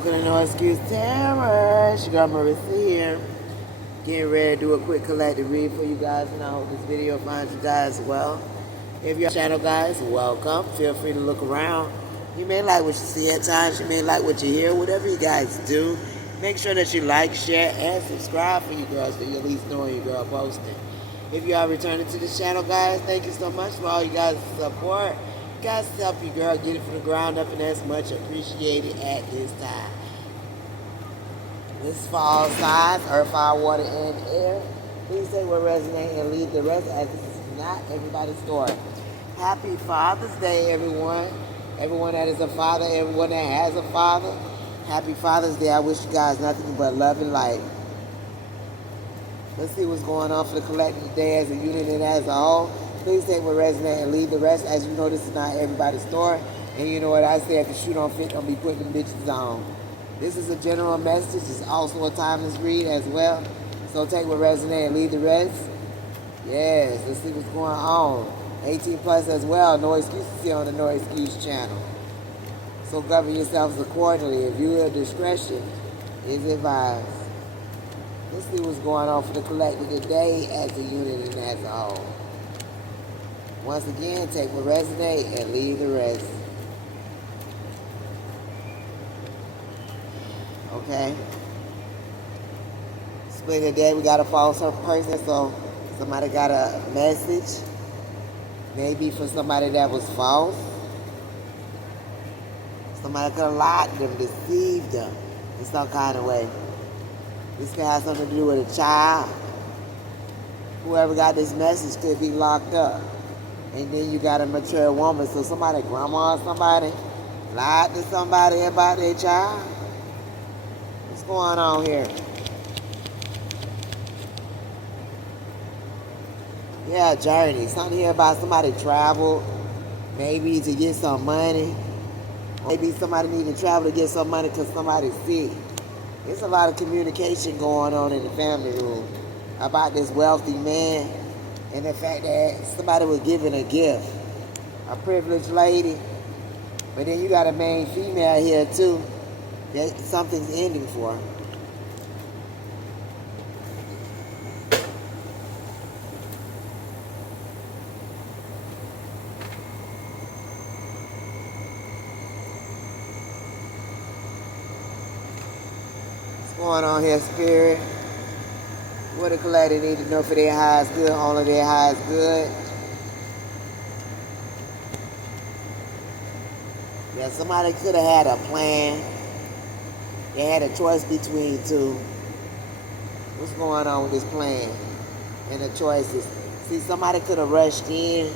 Welcome to No Excuse Terror. It's your girl Marissa here. Getting ready to do a quick collective read for you guys, and I hope this video finds you guys well. If you're on the channel, guys, welcome. Feel free to look around. You may like what you see at times. You may like what you hear. Whatever you guys do, make sure that you like, share, and subscribe for you girls so you at least know when your girl posting. If you are returning to this channel, guys, thank you so much for all you guys' support. You guys help your girl get it from the ground up, and that's much appreciated at this time. This fall signs, earth, fire, water, and air. Please say what resonates and leave the rest, as this is not everybody's story. Happy Father's Day, everyone. Everyone that is a father, everyone that has a father. Happy Father's Day. I wish you guys nothing but love and light. Let's see what's going on for the collective today as a unit and as a whole. Please take what resonates and leave the rest. As you know, this is not everybody's story. And you know what I say, if the shoe don't fit, don't be putting them bitches on. This is a general message. It's also a timeless read as well. So take what resonates and leave the rest. Yes, let's see what's going on. 18 plus as well. No excuses here on the No Excuse channel. So govern yourselves accordingly. If you have discretion, is advised. Let's see what's going on for the collective today as a unit and as a whole. Once again, take what resonates and leave the rest. Okay? Split the day, we got a false person, so somebody got a message. Maybe for somebody that was false. Somebody could have lied to them, deceived them in some kind of way. This could have something to do with a child. Whoever got this message could be locked up. And then you got a mature woman, so somebody, grandma or somebody, lied to somebody about their child. What's going on here? Yeah, journey. Something here about somebody traveled, maybe to get some money. Maybe somebody need to travel to get some money because somebody's sick. There's a lot of communication going on in the family room about this wealthy man and the fact that somebody was giving a gift. A privileged lady. But then you got a main female here too that something's ending for her. What's going on here, Spirit? What the collective need to know for their highest good, only their highest good. Yeah, somebody could have had a plan. They had a choice between two. What's going on with this plan and the choices? See, somebody could have rushed in.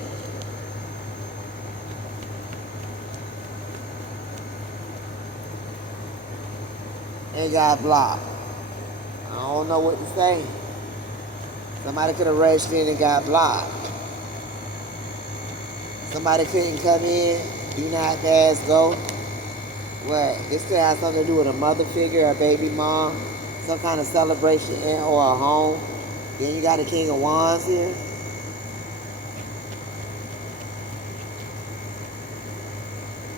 And got blocked. I don't know what to say. Somebody could have rushed in and got blocked. Somebody couldn't come in, do not pass go. What? This could have something to do with a mother figure, a baby mom, some kind of celebration or a home. Then you got the King of Wands here.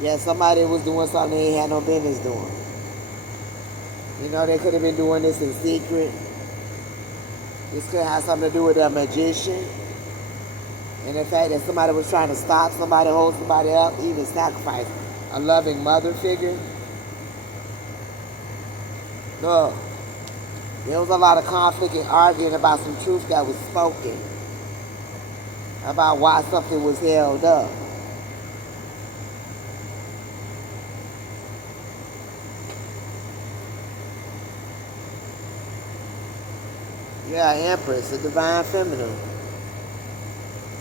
Yeah, somebody was doing something they ain't had no business doing. You know, they could have been doing this in secret. This could have something to do with a magician. And the fact that somebody was trying to stop somebody, hold somebody up, even sacrifice a loving mother figure. Look, there was a lot of conflict and arguing about some truth that was spoken. About why something was held up. Yeah, Empress, the divine feminine.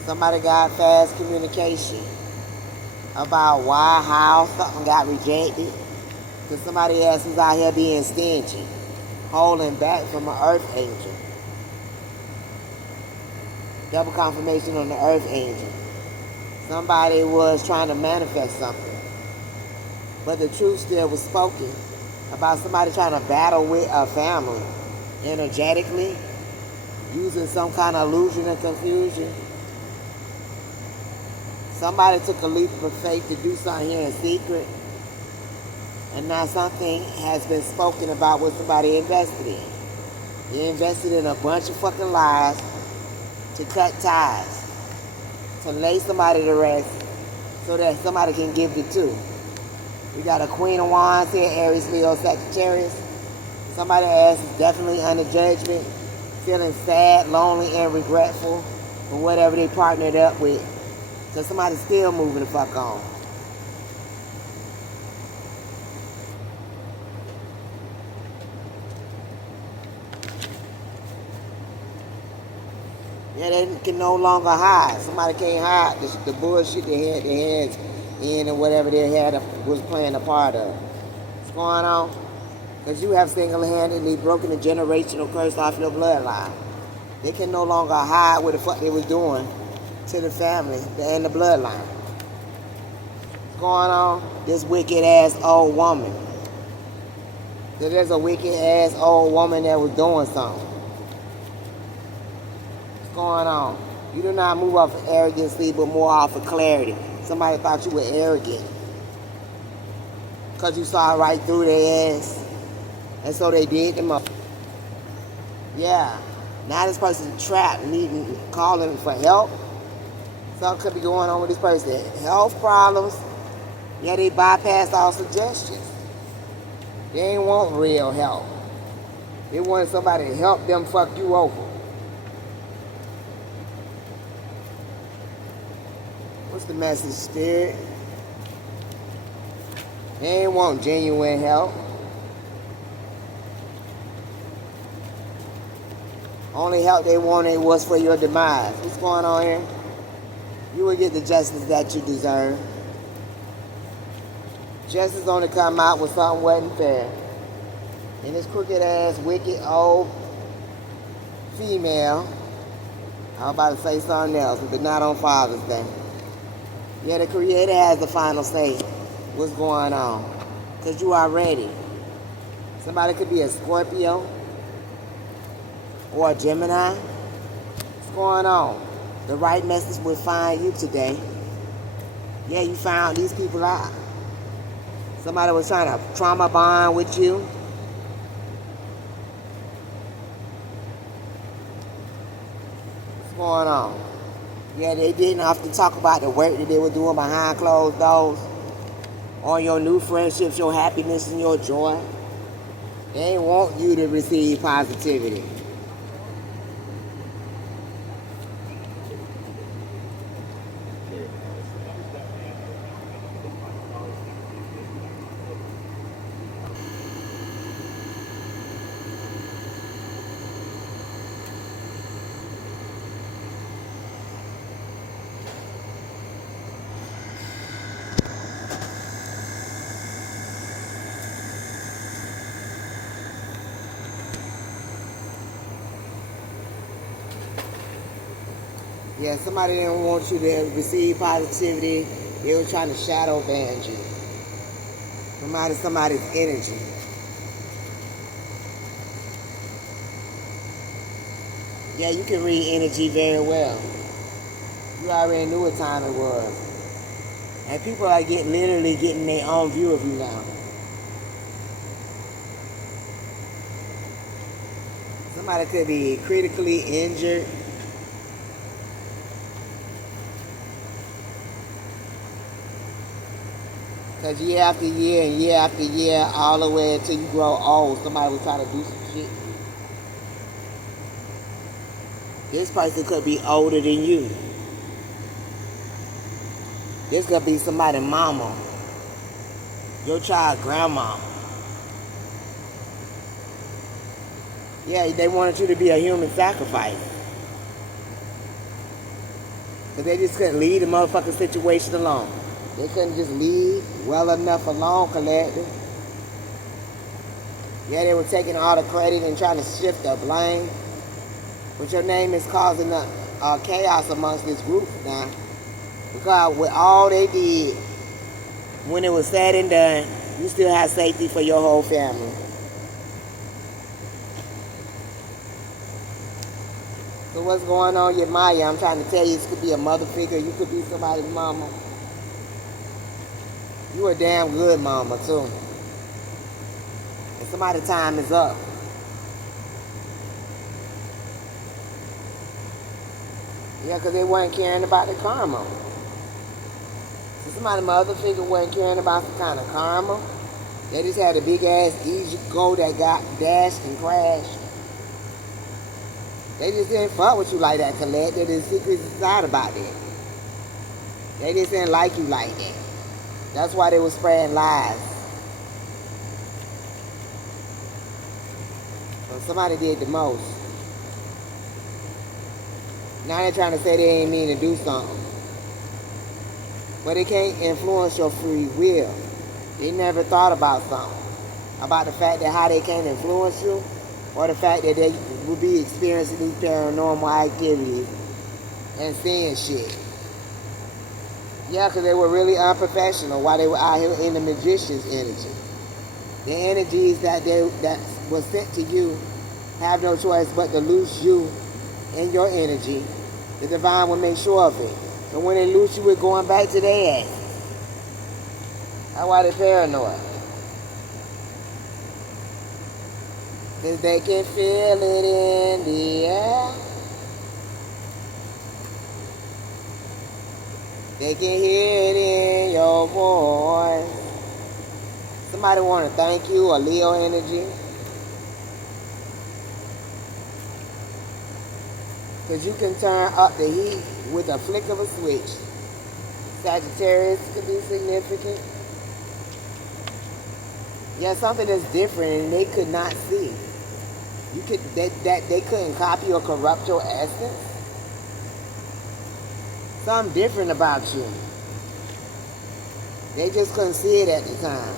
Somebody got fast communication about why, how something got rejected. Because somebody else who's out here being stingy, holding back from an earth angel. Double confirmation on the earth angel. Somebody was trying to manifest something. But the truth still was spoken about somebody trying to battle with a family energetically, using some kind of illusion and confusion. Somebody took a leap of faith to do something here in secret. And now something has been spoken about what somebody invested in. They invested in a bunch of fucking lies to cut ties, to lay somebody to rest so that somebody can give the two. We got a Queen of Wands here, Aries, Leo, Sagittarius. Somebody else is definitely under judgment, feeling sad, lonely, and regretful for whatever they partnered up with. So somebody's still moving the fuck on. Yeah, they can no longer hide. Somebody can't hide the bullshit they had their hands in and whatever they had was playing a part of. What's going on? Because you have single-handedly broken the generational curse off your bloodline. They can no longer hide what the fuck they was doing to the family and the bloodline. What's going on? This wicked-ass old woman. There's a wicked-ass old woman that was doing something. What's going on? You do not move off of arrogancy, but more off of clarity. Somebody thought you were arrogant because you saw right through their ass. And so they did them up. Yeah. Now this person's trapped, calling for help. Something could be going on with this person. Health problems. Yeah, they bypassed all suggestions. They ain't want real help. They wanted somebody to help them fuck you over. What's the message, Spirit? They ain't want genuine help. Only help they wanted was for your demise. What's going on here? You will get the justice that you deserve. Justice only come out when something wasn't fair. And this crooked ass, wicked, old female, I was about to say something else, but not on Father's Day. Yeah, the Creator has the final say. What's going on? Because you are ready. Somebody could be a Scorpio or a Gemini. What's going on? The right message will find you today. Yeah, you found these people out. Somebody was trying to trauma bond with you. What's going on? Yeah, they didn't often talk about the work that they were doing behind closed doors. On your new friendships, your happiness and your joy. They ain't want you to receive positivity. Yeah, somebody didn't want you to receive positivity. They were trying to shadow ban you from out of somebody's energy. Yeah, you can read energy very well. You already knew what time it was. And people are literally getting their own view of you now. Somebody could be critically injured. Because year after year and year after year, all the way until you grow old, somebody will try to do some shit. This person could be older than you. This could be somebody's mama. Your child's grandma. Yeah, they wanted you to be a human sacrifice. But they just couldn't leave the motherfucking situation alone. They couldn't just leave well enough alone, collective. Yeah, they were taking all the credit and trying to shift the blame. But your name is causing chaos amongst this group now. Because with all they did, when it was said and done, you still have safety for your whole family. So what's going on with Maya? I'm trying to tell you, this could be a mother figure. You could be somebody's mama. You a damn good mama, too. Somebody's time is up. Yeah, because they weren't caring about the karma. So somebody's mother figure wasn't caring about some kind of karma. They just had a big ass easy go that got dashed and crashed. They just didn't fuck with you like that, Colette. There's secrets inside about that. They just didn't like you like that. That's why they were spreading lies. So somebody did the most. Now they're trying to say they ain't mean to do something. But they can't influence your free will. They never thought about something. About the fact that how they can't influence you, or the fact that they will be experiencing these paranormal activities and seeing shit. Yeah, because they were really unprofessional while they were out here in the magician's energy. The energies that was sent to you have no choice but to loose you in your energy. The divine will make sure of it. And when they loose you, we're going back to their ass. That's why they're paranoid. Because they can feel it in the air. They can hear it in your voice. Somebody want to thank you, a Leo energy. Because you can turn up the heat with a flick of a switch. Sagittarius could be significant. Yeah, something that's different and they could not see. They couldn't copy or corrupt your essence. Something different about you. They just couldn't see it at the time.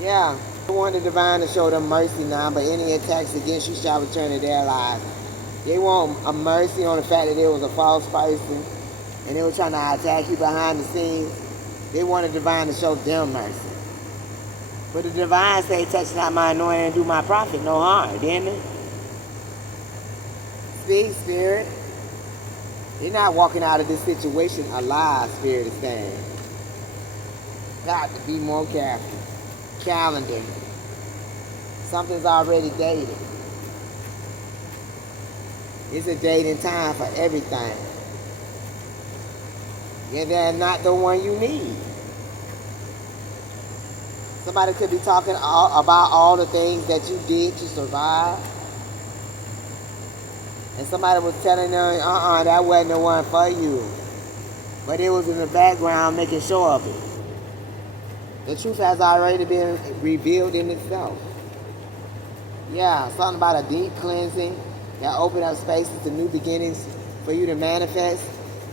Yeah, I want the divine to show them mercy now, but any attacks against you shall return to their lives. They want a mercy on the fact that there was a false person and they were trying to attack you behind the scenes. They want the divine to show them mercy. But the divine say, touch not my anointing and do my prophet no harm, didn't it? See, Spirit? You're not walking out of this situation alive, Spirit is saying. Got to be more careful. Calendar. Something's already dated. It's a dating time for everything. Yeah, they're not the one you need. Somebody could be talking about all the things that you did to survive. And somebody was telling them, that wasn't the one for you. But it was in the background making sure of it. The truth has already been revealed in itself. Yeah, something about a deep cleansing that opened up spaces to new beginnings for you to manifest.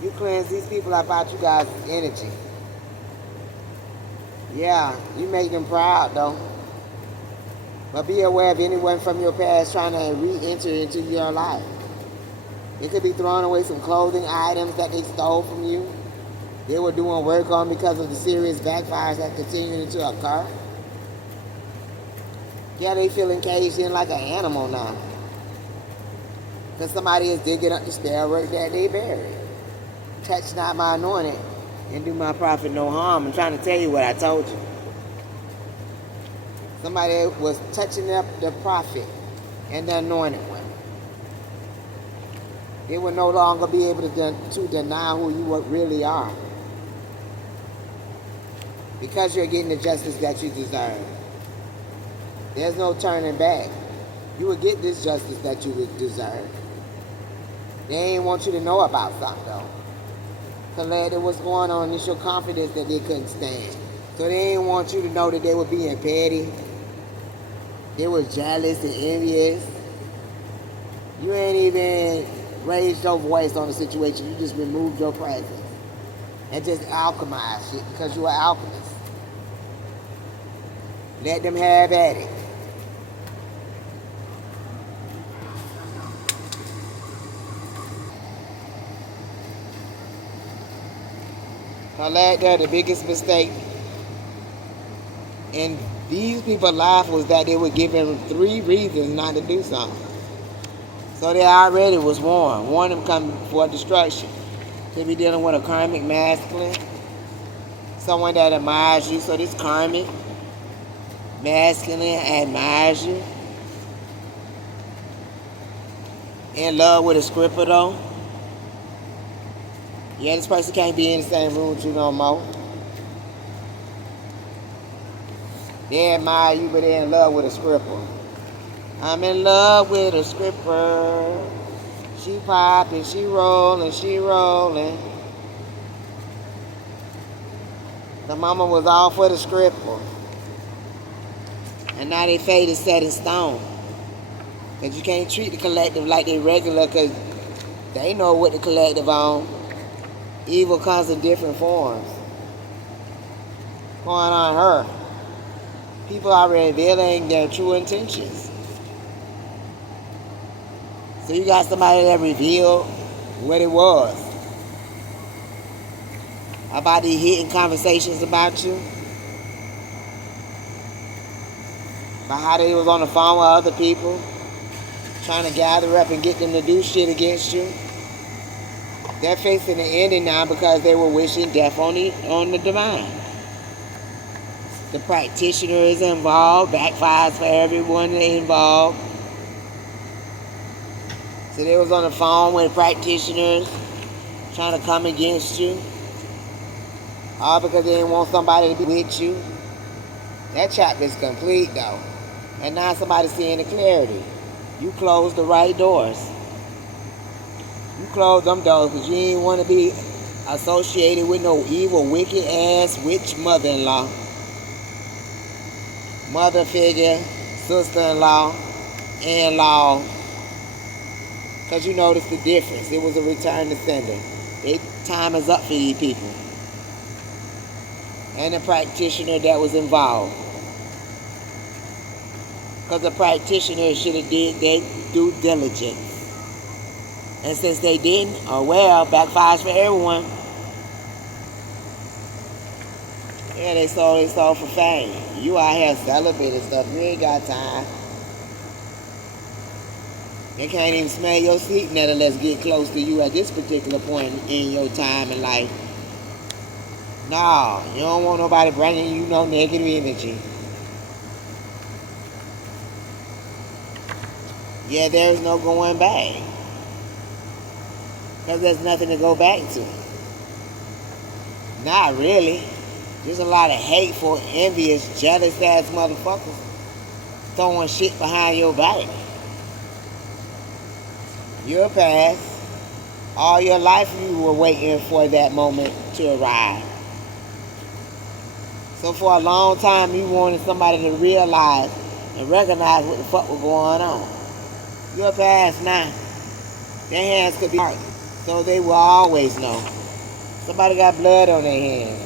You cleanse these people up out you guys' energy. Yeah, you make them proud though. But be aware of anyone from your past trying to re-enter into your life. They could be throwing away some clothing items that they stole from you. They were doing work on because of the serious backfires that continue to occur. Yeah, they feel encaged in like an animal now. Because somebody is digging up the stairway that they buried. Touch not my anointed and do my prophet no harm. I'm trying to tell you what I told you. Somebody was touching up the prophet and the anointed one. They will no longer be able to deny who you really are. Because you're getting the justice that you deserve. There's no turning back. You will get this justice that you would deserve. They ain't want you to know about something though. Collected what's going on, it's your confidence that they couldn't stand. So they ain't want you to know that they were being petty. They were jealous and envious. You ain't even raised your voice on the situation. You just removed your presence. And just alchemized shit because you are alchemist. Let them have at it. Collector, the biggest mistake in these people's life was that they were given 3 reasons not to do something. So they already was warned. Warned them coming for destruction. Could be dealing with a karmic masculine. Someone that admires you. So this karmic, masculine, admires you. In love with a scripper though. Yeah, this person can't be in the same room with you no more. They admire you, but they're in love with a scripper. I'm in love with a scripper. She popping, she rolling, she rolling. The mama was all for the scripper. And now they fate is set in stone. Because you can't treat the collective like they regular, because they know what the collective on. Evil comes in different forms. Going on her. People are revealing their true intentions. So you got somebody that revealed what it was. About these hidden conversations about you. About how they was on the phone with other people. Trying to gather up and get them to do shit against you. They're facing the ending now because they were wishing death on the divine. The practitioner is involved, backfires for everyone involved. So they was on the phone with practitioners trying to come against you. All because they didn't want somebody to be with you. That chapter is complete though. And now somebody's seeing the clarity. You closed the right doors. You closed them doors because you didn't want to be associated with no evil, wicked ass witch mother-in-law. Mother figure, sister-in-law, in-law. Because you noticed the difference. It was a return to sender. Time is up for these people. And the practitioner that was involved. Because the practitioner should have did their due diligence. And since they didn't, oh well, backfires for everyone. Yeah, they sold for fame. You out here celebrating stuff. You ain't got time. They can't even smell your sleep, nevertheless get close to you at this particular point in your time in life. No, you don't want nobody bringing you no negative energy. Yeah, there's no going back. Because there's nothing to go back to. Not really. There's a lot of hateful, envious, jealous ass motherfuckers throwing shit behind your back. Your past, all your life you were waiting for that moment to arrive. So for a long time you wanted somebody to realize and recognize what the fuck was going on. Your past now, their hands could be dark, so they will always know. Somebody got blood on their hands.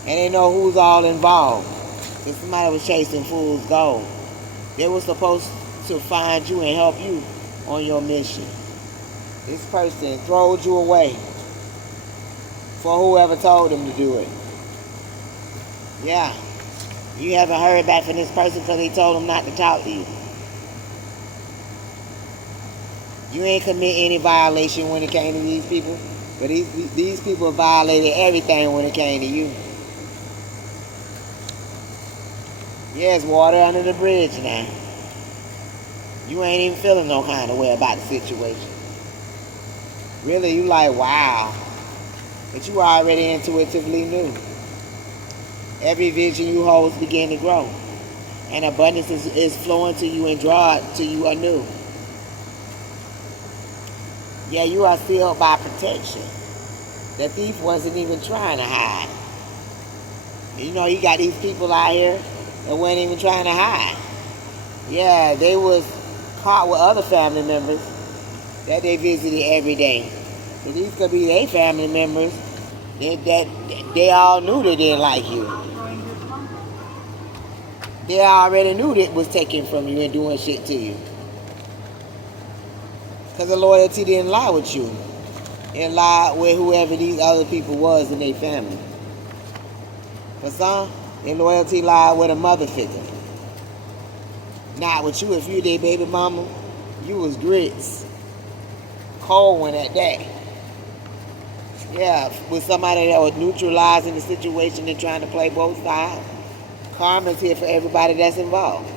And they know who's all involved. If somebody was chasing fool's gold, they were supposed to find you and help you on your mission. This person throws you away for whoever told them to do it. Yeah. You haven't heard back from this person because they told them not to talk to you. You ain't commit any violation when it came to these people, but these people violated everything when it came to you. Yeah, it's water under the bridge now. You ain't even feeling no kind of way about the situation. Really, you like, wow. But you already intuitively knew. Every vision you hold is beginning to grow. And abundance is flowing to you and drawn to you anew. Yeah, you are sealed by protection. The thief wasn't even trying to hide. You know, you got these people out here that weren't even trying to hide. Yeah, they was caught with other family members that they visited every day. So these could be their family members that they all knew they didn't like you. They already knew that was taken from you and doing shit to you. Because the loyalty didn't lie with you. It lied with whoever these other people was in their family. For some, their loyalty lied with a mother figure. Not with you. If you their baby mama, you was grits. Cold one at that. Yeah, with somebody that was neutralizing the situation and trying to play both sides. Karma's here for everybody that's involved.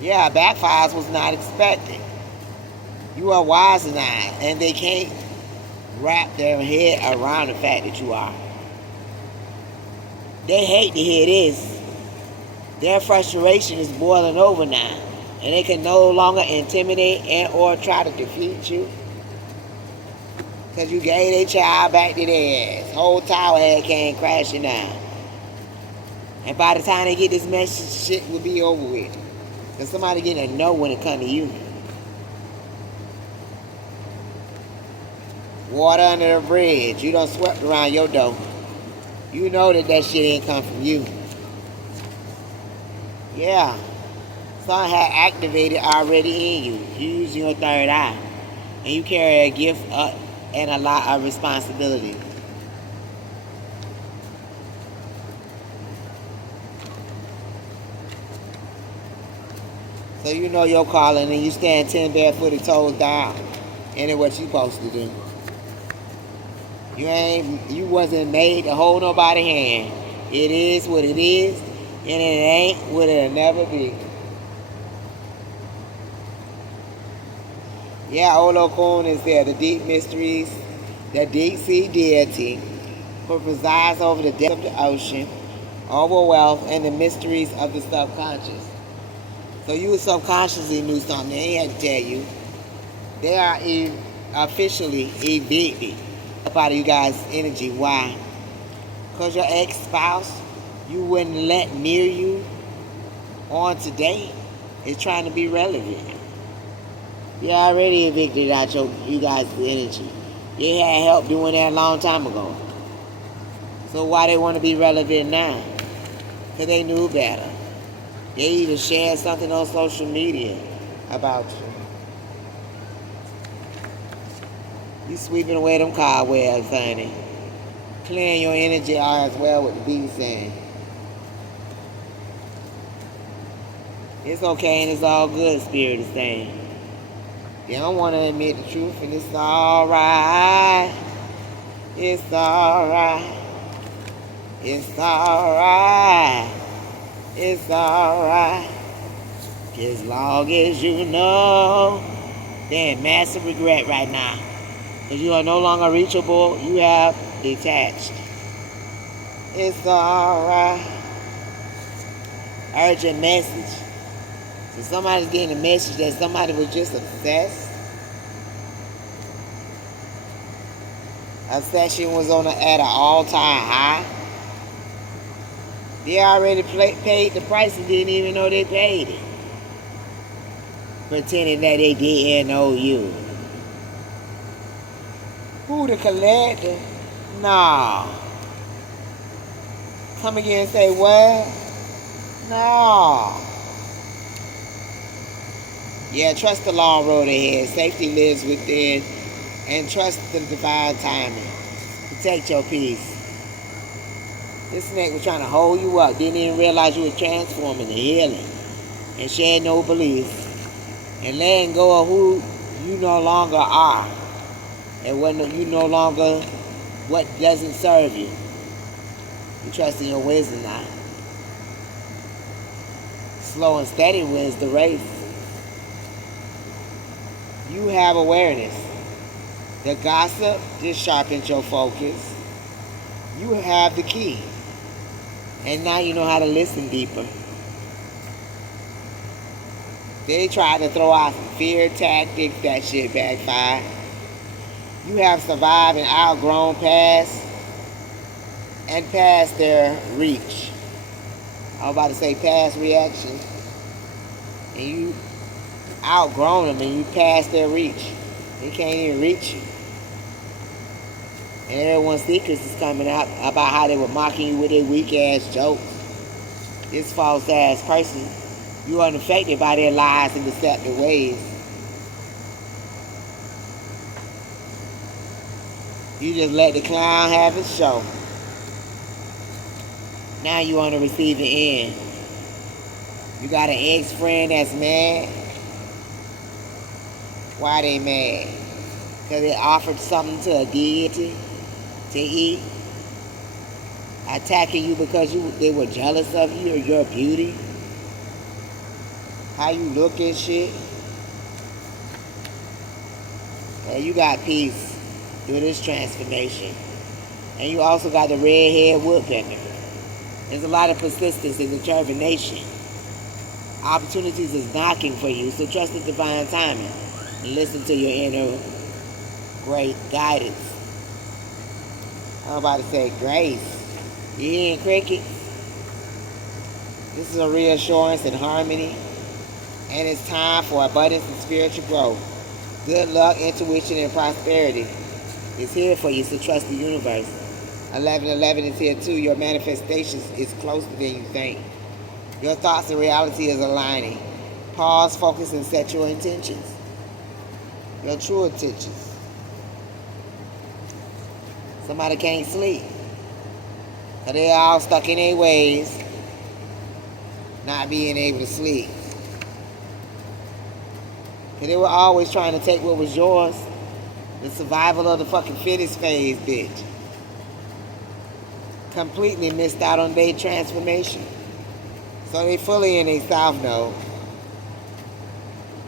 Yeah, backfires was not expected. You are wise enough, and they can't wrap their head around the fact that you are. They hate to hear this. Their frustration is boiling over now, and they can no longer intimidate and or try to defeat you. Because you gave their child back to their ass. Whole tower head came crashing down. And by the time they get this message, shit will be over with. Because somebody getting a no when it comes to you. Water under the bridge. You done swept around your door. You know that shit ain't come from you. Yeah. Something had activated already in you. You use your third eye. And you carry a gift and a lot of responsibility. So you know your calling and you stand 10 barefooted toes down. And it's what you supposed to do. You wasn't made to hold nobody's hand. It is what it is, and it ain't what it'll never be. Yeah, Olokun is there, the deep mysteries, the deep sea deity who presides over the depths of the ocean, over wealth, and the mysteries of the subconscious. So you subconsciously knew something. They ain't had to tell you. They are officially evicted up out of you guys' energy. Why? Because your ex-spouse you wouldn't let near you on today is trying to be relevant. You already evicted out you guys' energy. You had help doing that a long time ago. So why they want to be relevant now? Because they knew better. They even shared something on social media about you. You sweeping away them cobwebs, honey. Clearing your energy out as well with the beat saying. It's okay and it's all good, Spirit is saying. They don't want to admit the truth and it's alright. It's alright. It's alright. It's alright. As long as you know, they're in massive regret right now. Because you are no longer reachable, you have detached. It's alright. Urgent message. So somebody's getting a message that somebody was just obsessed. Obsession was at an all-time high. They already paid the price and didn't even know they paid it. Pretending that they didn't owe you. Who the collector? Nah. Come again and say what? Nah. Yeah, trust the long road ahead. Safety lives within. And trust the divine timing. Protect your peace. This snake was trying to hold you up. Didn't even realize you were transforming and healing. And sharing no beliefs. And letting go of who you no longer are. And when you no longer what doesn't serve you. You trust in your wisdom now. Slow and steady wins the race. You have awareness. The gossip just sharpens your focus. You have the key. And now you know how to listen deeper. They tried to throw out some fear tactics. That shit backfired. You have survived and outgrown past and past their reach. I was about to say past reaction. And you outgrown them and you past their reach. They can't even reach you. And everyone's secrets is coming out about how they were mocking you with their weak ass jokes. This false ass person, you are unaffected by their lies and deceptive ways. You just let the clown have his show. Now you on the receiving end. You got an ex-friend that's mad. Why they mad? because they offered something to a deity to eat, attacking you because they were jealous of you or your beauty, how you look and shit. And you got peace through this transformation. And you also got the red-haired woodpecker. There's a lot of persistence and determination. Opportunities is knocking for you, so trust the divine timing and listen to your inner great guidance. I'm about to say grace. You hearing crickets? This is a reassurance and harmony, and it's time for abundance and spiritual growth. Good luck, intuition, and prosperity is here for you, so trust the universe. 1111 is here too. Your manifestations is closer than you think. Your thoughts and reality is aligning. Pause, focus, and set your intentions. Your true intentions. Somebody can't sleep. So they're all stuck in their ways, not being able to sleep. Because they were always trying to take what was yours. The survival of the fucking fittest phase, bitch. Completely missed out on their transformation. So they fully in a south node.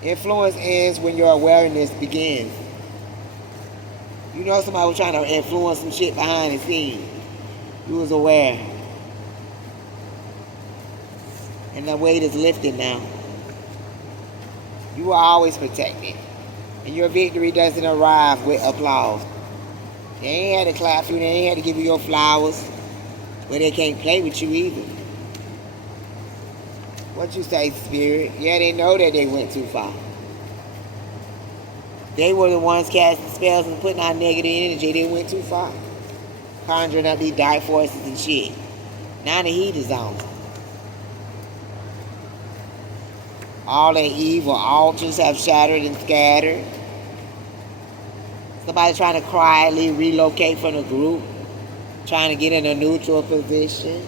Influence ends when your awareness begins. You know somebody was trying to influence some shit behind the scenes. You was aware. And the weight is lifted now. You are always protected. And your victory doesn't arrive with applause. They ain't had to clap for you. They ain't had to give you your flowers. But they can't play with you either. What you say, Spirit? Yeah, they know that they went too far. They were the ones casting spells and putting out negative energy. They went too far. Conjuring up these dark forces and shit. Now the heat is on. All the evil altars have shattered and scattered. Somebody trying to quietly relocate from the group. Trying to get in a neutral position.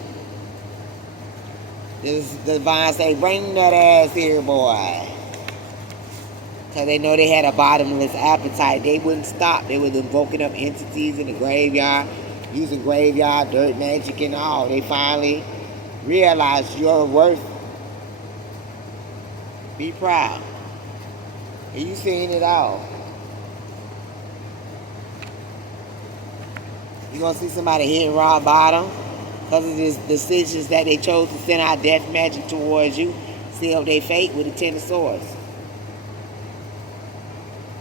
This divine say, bring that ass here, boy. Because they know they had a bottomless appetite. They wouldn't stop. They were invoking up entities in the graveyard, using graveyard, dirt magic and all. They finally realized your worth. Be proud. And you seen it all. You're going to see somebody hitting rock bottom because of these decisions that they chose to send out death magic towards you, seal their fate with the Ten of Swords.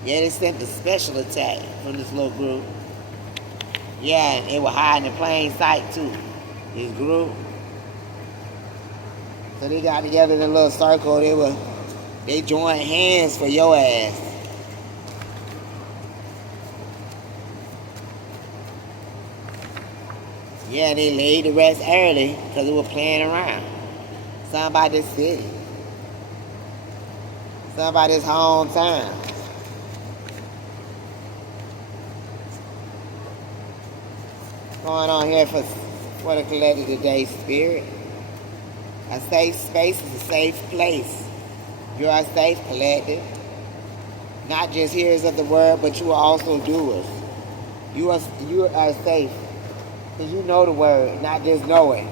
Yeah, they sent a special attack from this little group. Yeah, and they were hiding in plain sight too, this group. So they got together in a little circle. They joined hands for your ass. Yeah, they laid the rest early because they were playing around. Something about this city. Something about this hometown. What's going on here for the collective today, Spirit? A safe space is a safe place. You are safe, collective. Not just hearers of the word, but you are also doers. You are safe. Because you know the word, not just know it.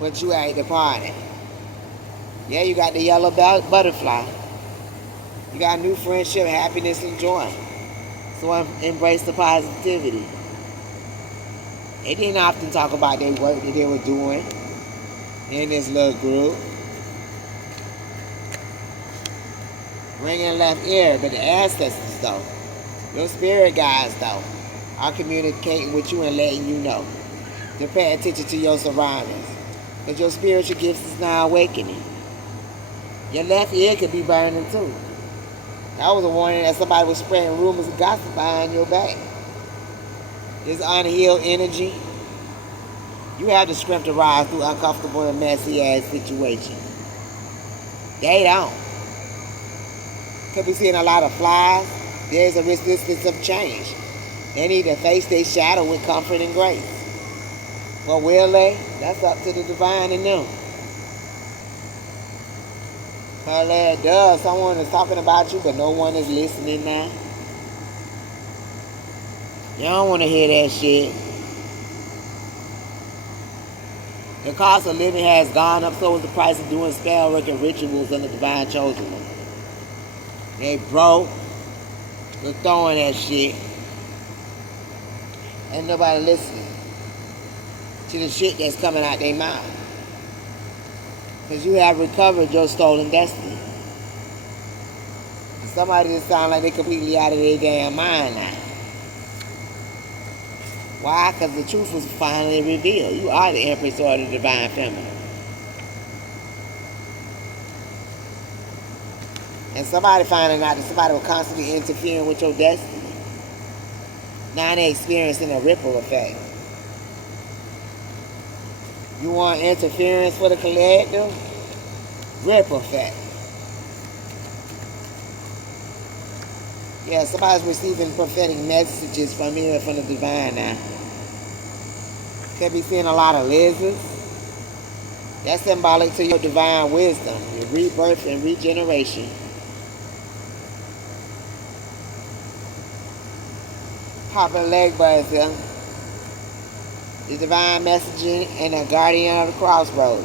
But you ain't departed. Yeah, you got the yellow butterfly. You got new friendship, happiness, and joy. So embrace the positivity. They didn't often talk about their work that they were doing in this little group. Ringing left ear, but the ancestors though, your spirit guides though, are communicating with you and letting you know to pay attention to your surroundings. Because your spiritual gifts is now awakening. Your left ear could be burning too. That was a warning that somebody was spreading rumors of gossip behind your back. This unhealed energy, you have the strength to rise through uncomfortable and messy ass situations. They don't. Could be seeing a lot of flies. There's a resistance of change. They need to face their shadow with comfort and grace. But will they? That's up to the divine in them. Well, it does. Someone is talking about you, but no one is listening now. You don't want to hear that shit. The cost of living has gone up, so is the price of doing spell work and rituals under divine chosen one. They broke. They're throwing that shit. Ain't nobody listening to the shit that's coming out their mouth. Because you have recovered your stolen destiny. And somebody just sound like they completely out of their damn mind now. Why? Because the truth was finally revealed. You are the Empress or the Divine Feminine. And somebody finding out that somebody was constantly interfering with your destiny. Now they're experiencing a ripple effect. You want interference for the collective? Ripple effect. Yeah, somebody's receiving prophetic messages from here, from the divine now. Could be seeing a lot of lizards. That's symbolic to your divine wisdom, your rebirth and regeneration. Popping leg buds here. The divine messaging and the guardian of the crossroads.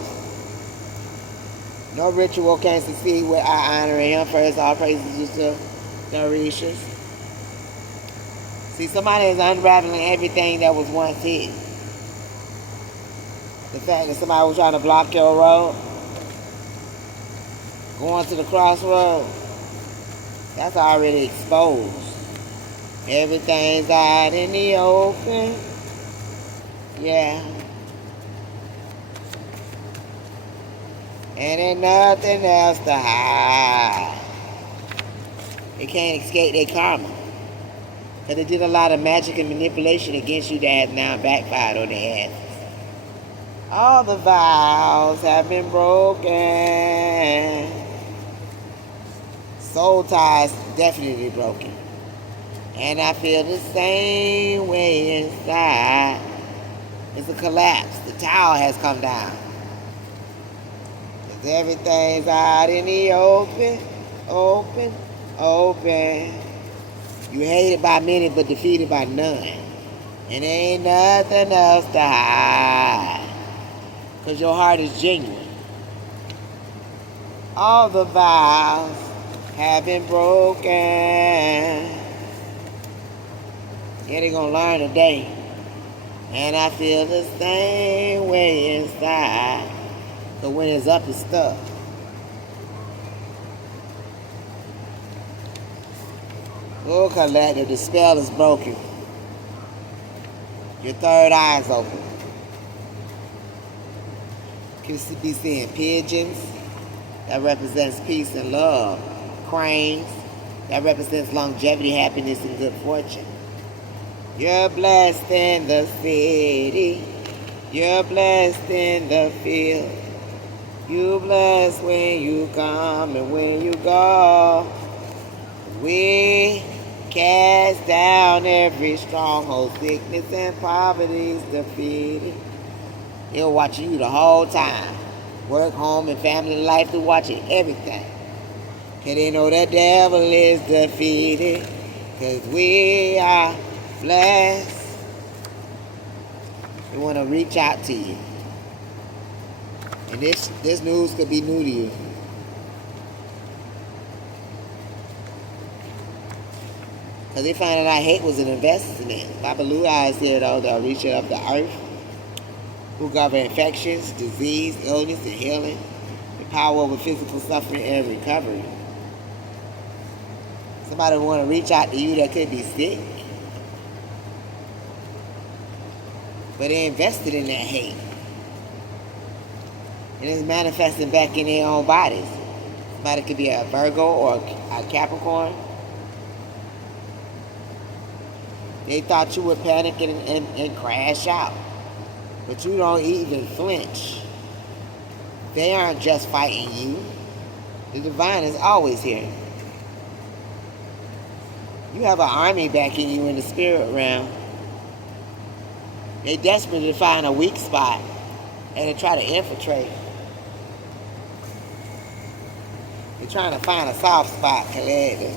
No ritual can succeed without honoring him. First, all praises to the Orishas. See, somebody is unraveling everything that was once hidden. The fact that somebody was trying to block your road, going to the crossroad, that's already exposed. Everything's out in the open. Yeah. And ain't nothing else to hide. They can't escape their karma. Because they did a lot of magic and manipulation against you that has now backfired on their asses. All the vows have been broken. Soul ties definitely broken. And I feel the same way inside. It's a collapse. The tower has come down. Because everything's out in the open, open, open. You hated by many, but defeated by none. And ain't nothing else to hide. Because your heart is genuine. All the vows have been broken. Yeah, they're going to learn today. And I feel the same way inside. So when it's up, it's stuck. Oh, collective, the spell is broken. Your third eye's open. You can be seeing pigeons. That represents peace and love. Cranes. That represents longevity, happiness, and good fortune. You're blessed in the city. You're blessed in the field. You blessed when you come and when you go. We cast down every stronghold, sickness and poverty is defeated. He'll watch you the whole time. Work, home, and family life, they're watching everything. Cause they know the devil is defeated. Cause we are blessed. We want to reach out to you. And this news could be new to you. Because they found out hate was an investment. Babalua is here though, the Orisha of the earth, who govern infections, disease, illness, and healing, the power over physical suffering and recovery. Somebody want to reach out to you that could be sick, but they invested in that hate. And it's manifesting back in their own bodies. Somebody could be a Virgo or a Capricorn. They thought you would panic and crash out. But you don't even flinch. They aren't just fighting you. The divine is always here. You have an army backing you in the spirit realm. They desperate to find a weak spot and to try to infiltrate. They're trying to find a soft spot, collective,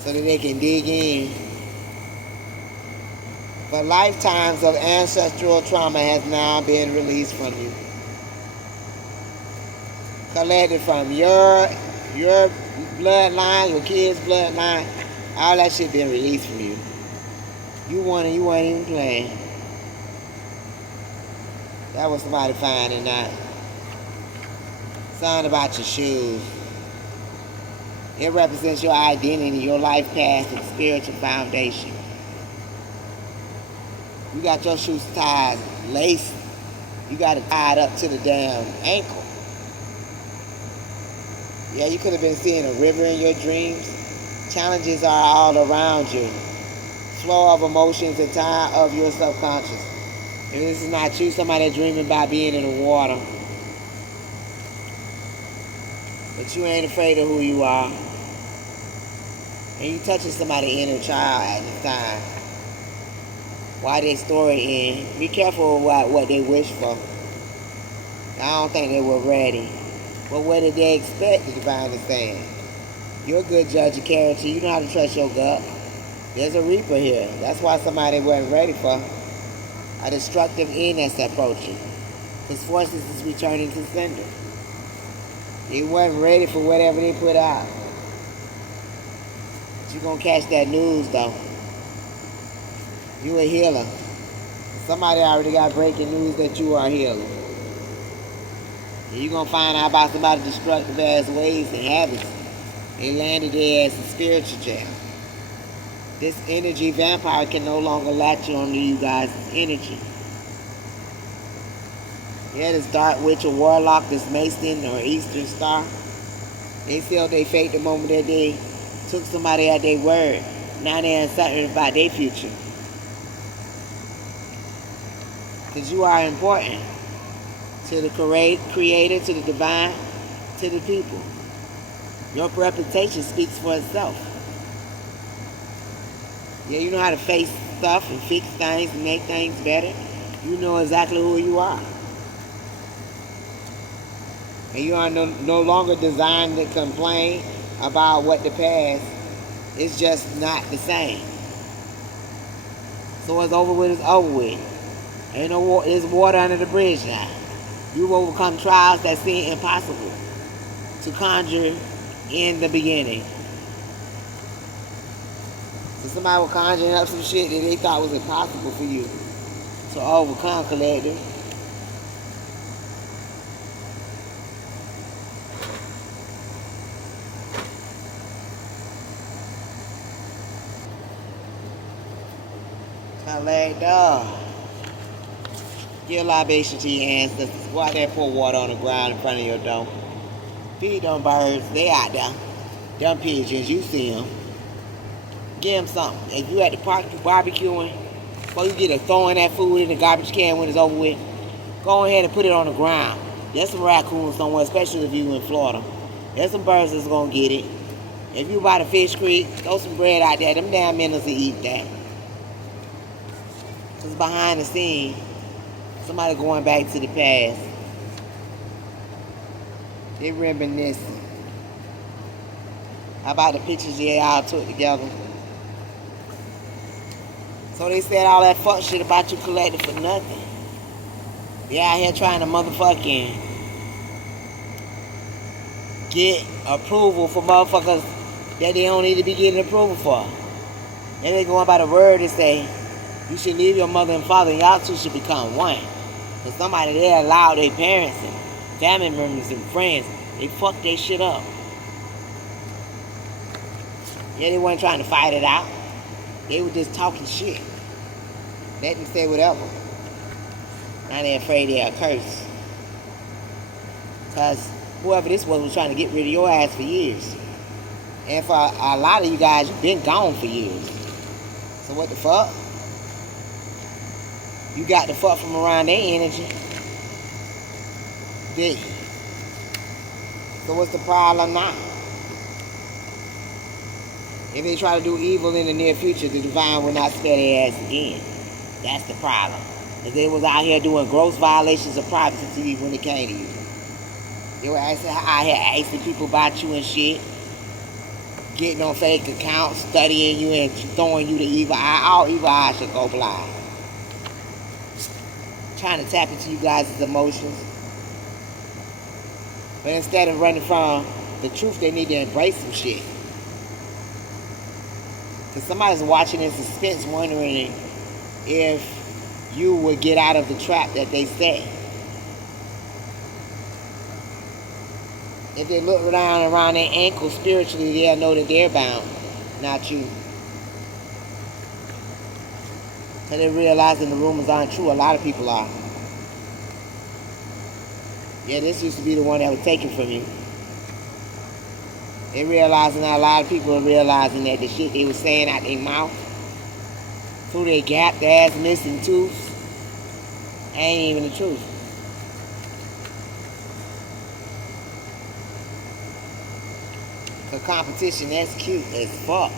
so that they can dig in But lifetimes of ancestral trauma has now been released from you. Collected from your bloodline, your kids' bloodline. All that shit been released from you. You won and you weren't even playing. That was somebody finding out. Something about your shoes. It represents your identity, your life path, and spiritual foundation. You got your shoes tied, laced. You got it tied up to the damn ankle. Yeah, you could have been seeing a river in your dreams. Challenges are all around you. Flow of emotions and time of your subconscious. If this is not you, somebody dreaming about being in the water. But you ain't afraid of who you are. And you touching somebody's inner child at the time. Why their story end. Be careful about what they wish for. I don't think they were ready. But what did they expect, the divine is saying? You're a good judge of character. You know how to trust your gut. There's a reaper here. That's why somebody wasn't ready for a destructive end that's approaching. His forces is returning to sender. He wasn't ready for whatever they put out. But you're going to catch that news, though. You a healer. Somebody already got breaking news that you are a healer. And you're going to find out about somebody's destructive ass ways and habits. They landed their ass in spiritual jail. This energy vampire can no longer latch on to you guys' energy. Yeah, this dark witch or warlock, this Mason or Eastern Star, they sealed their fate the moment that they took somebody at their word. Now they're uncertain about their future. Because you are important to the creator, to the divine, to the people. Your reputation speaks for itself. Yeah, you know how to face stuff and fix things and make things better. You know exactly who you are. And you are no longer designed to complain about what the past is just not the same. So what's over with is over with. Ain't no there's water under the bridge now. You've overcome trials that seem impossible to conjure in the beginning. So somebody was conjuring up some shit that they thought was impossible for you to overcome, collective. Collective. Give a libation to your ancestors. Go out there and pour water on the ground in front of your door. Feed them birds. They out there. Them pigeons. You see them. Give them something. If you at the park, you barbecuing, before you get a throwing that food in the garbage can when it's over with, go ahead and put it on the ground. There's some raccoons somewhere, especially if you in Florida. There's some birds that's going to get it. If you by the fish creek, throw some bread out there. Them damn minnows will eat that. Because behind the scenes, somebody going back to the past. They reminiscing. How about the pictures y'all took together? So they said all that fuck shit about you collected for nothing. They out here trying to motherfucking get approval for motherfuckers that they don't need to be getting approval for. And they going by the word and say, you should leave your mother and father and y'all two should become one. Because somebody there allowed their parents and family members and friends, they fucked their shit up. Yeah, they weren't trying to fight it out. They were just talking shit. Let them say whatever. Now they're afraid they're cursed. Because whoever this was trying to get rid of your ass for years. And for a lot of you guys, you've been gone for years. So what the fuck? You got the fuck from around their energy. Did you? So what's the problem now? If they try to do evil in the near future, the divine will not spare their ass again. That's the problem. If they was out here doing gross violations of privacy to you when it came to you. They were out here asking people about you and shit. getting on fake accounts, studying you and throwing you the evil eye. All evil eyes should go blind. Trying to tap into you guys' emotions. But instead of running from the truth, they need to embrace some shit. Because somebody's watching in suspense wondering if you would get out of the trap that they set. If they look around their ankles spiritually, they'll know that they're bound, not you. Because they're realizing the rumors aren't true. A lot of people are. Yeah, this used to be the one that was taken from you. They're realizing that a lot of people are realizing that the shit they were saying out their mouth, through their gapped ass missing tooth, ain't even the truth. The competition, that's cute as fuck.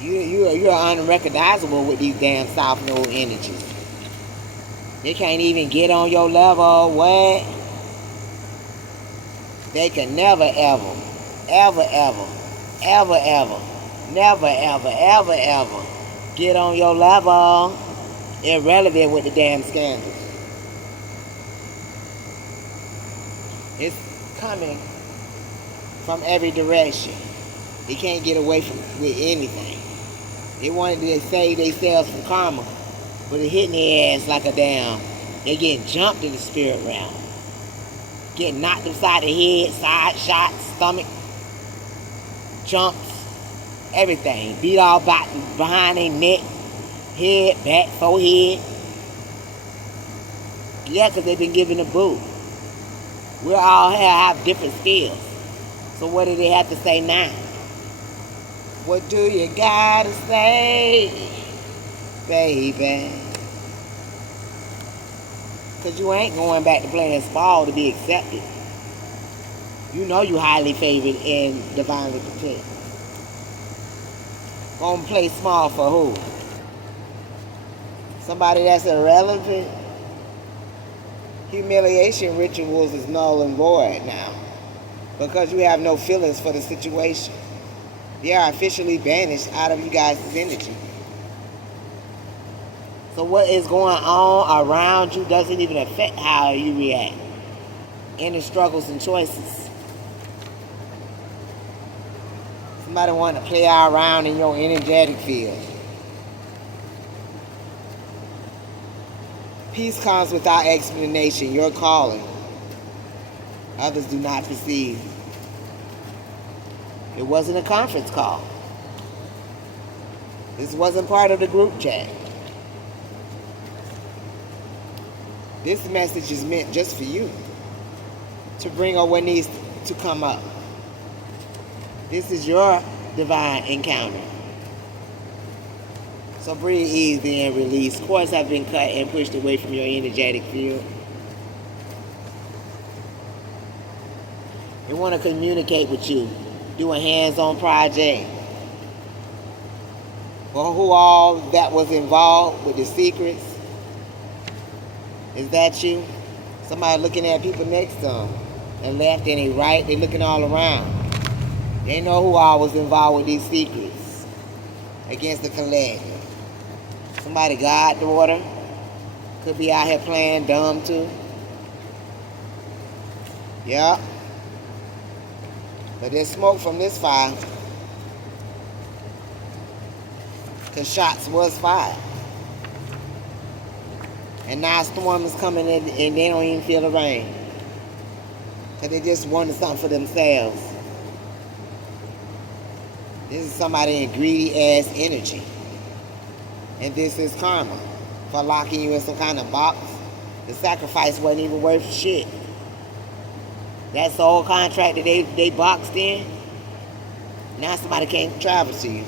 You're unrecognizable with these damn South Node energies. They can't even get on your level. What? They can never, ever, ever, ever, ever, ever, never, ever, ever, ever get on your level. Irrelevant with the damn scandals. It's coming from every direction. They can't get away from with anything. They wanted to save themselves from karma, but it hitting their ass like a damn. They getting jumped in the spirit realm. Getting knocked upside the head, side shots, stomach, jumps, everything. Beat all back behind their neck, head, back, forehead. Yeah, because they've been given a boot. We all here have different skills. So what do they have to say now? What do you gotta say, baby? Because you ain't going back to playing small to be accepted. You know you highly favored and divinely protected. Gonna play small for who? Somebody that's irrelevant? Humiliation rituals is null and void now because you have no feelings for the situation. They are officially banished out of you guys' energy. So what is going on around you doesn't even affect how you react in the struggles and choices. Somebody want to play around in your energetic field. Peace comes without explanation. Your calling. Others do not perceive. It wasn't a conference call. This wasn't part of the group chat. This message is meant just for you to bring up what needs to come up. This is your divine encounter. So breathe easy and release. Cords have been cut and pushed away from your energetic field. They want to communicate with you, do a hands-on project. Well, who all that was involved with the secrets? Is that you? Somebody looking at people next to them. They left and they right. They looking all around. They know who all was involved with these secrets against the collective. Somebody goddaughter. Could be out here playing dumb too. Yeah. But there's smoke from this fire. Because shots was fired. And now a storm is coming in and they don't even feel the rain. Because they just wanted something for themselves. This is somebody in greedy ass energy. And this is karma for locking you in some kind of box. The sacrifice wasn't even worth shit. That soul contract that they boxed in, now somebody can't travel to you.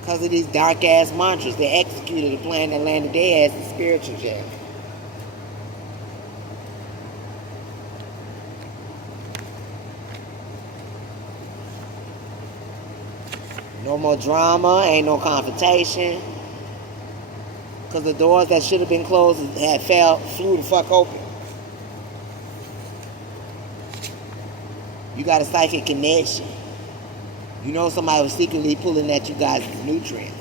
Because of these dark ass mantras, they executed a plan that landed their ass in spiritual jail. No more drama, ain't no confrontation. Because the doors that should have been closed flew the fuck open. You got a psychic connection. You know somebody was secretly pulling at you guys' nutrients.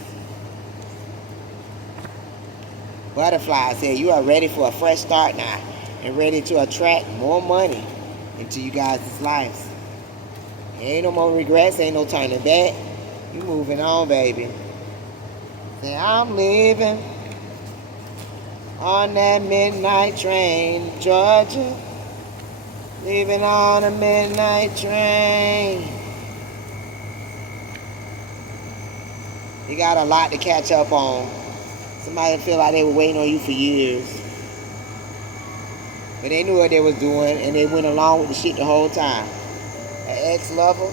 Butterfly said you are ready for a fresh start now and ready to attract more money into you guys' lives. Ain't no more regrets, ain't no turning back. You moving on, baby. Say, I'm leaving on that midnight train, Georgia. Leaving on a midnight train. You got a lot to catch up on. Somebody feel like they were waiting on you for years. But they knew what they was doing and they went along with the shit the whole time. An ex-lover.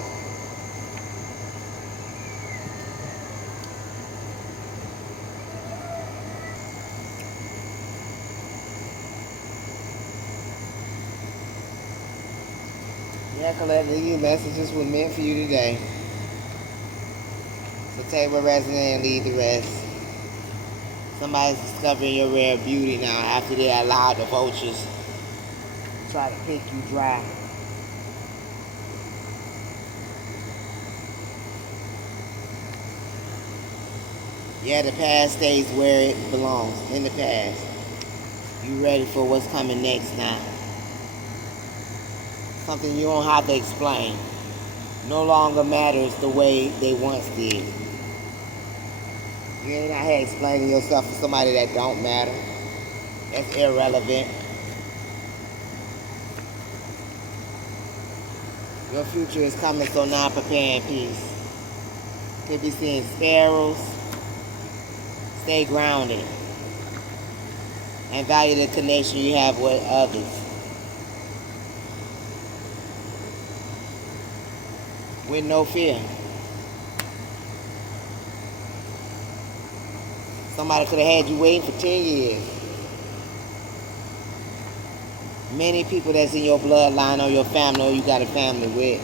Yeah, collectively, your messages were meant for you today. So take what resonates and leave the rest. Somebody's discovering your rare beauty now after they allowed the vultures to try to pick you dry. Yeah, the past stays where it belongs, in the past. You ready for what's coming next now. Something you don't have to explain. No longer matters the way they once did. You ain't out here explaining yourself to somebody that don't matter. That's irrelevant. Your future is coming, so now prepare in peace. Could be seeing sparrows. Stay grounded. And value the connection you have with others. With no fear. Somebody could have had you waiting for 10 years. Many people that's in your bloodline or your family or you got a family with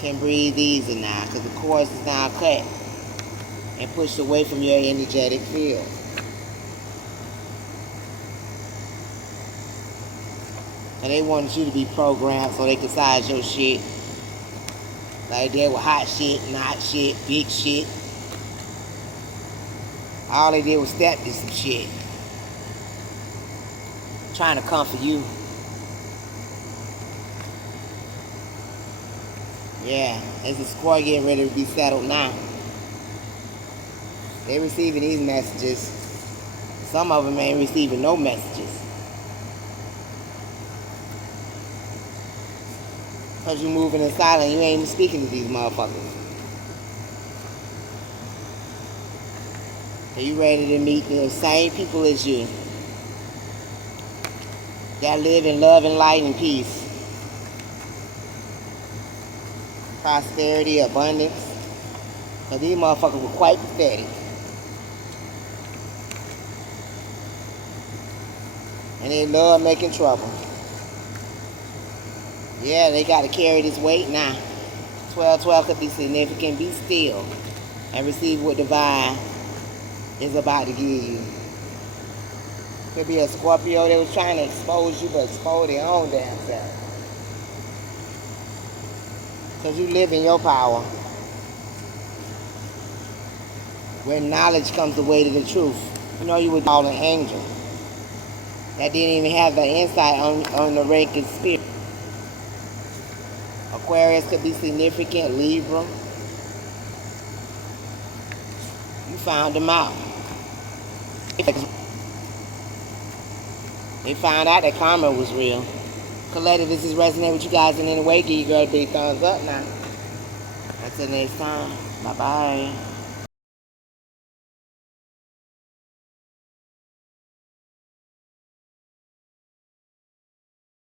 can breathe easy now because the cords is now cut and pushed away from your energetic field. And they wanted you to be programmed so they could size your shit. Like they were hot shit, not shit, big shit. All they did was step to some shit. Trying to comfort you. Yeah, it's a score getting ready to be settled now. They receiving these messages. Some of them ain't receiving no messages. Because you moving in silence, you ain't even speaking to these motherfuckers. Are you ready to meet the same people as you that live in love and light and peace, prosperity, abundance? Because these motherfuckers were quite pathetic. And they love making trouble. Yeah, they got to carry this weight now. 12-12 could be significant. Be still and receive what divine is about to give you. Could be a Scorpio that was trying to expose you, but expose their own damn self. Because you live in your power. Where knowledge comes the way to the truth. You know you were all an angel. That didn't even have the insight on the Reiki spirit. Aquarius could be significant, Libra. You found them out. They found out that karma was real. Collective, this is resonating with you guys in any way. Give your girl a big thumbs up now. Until next time. Bye-bye.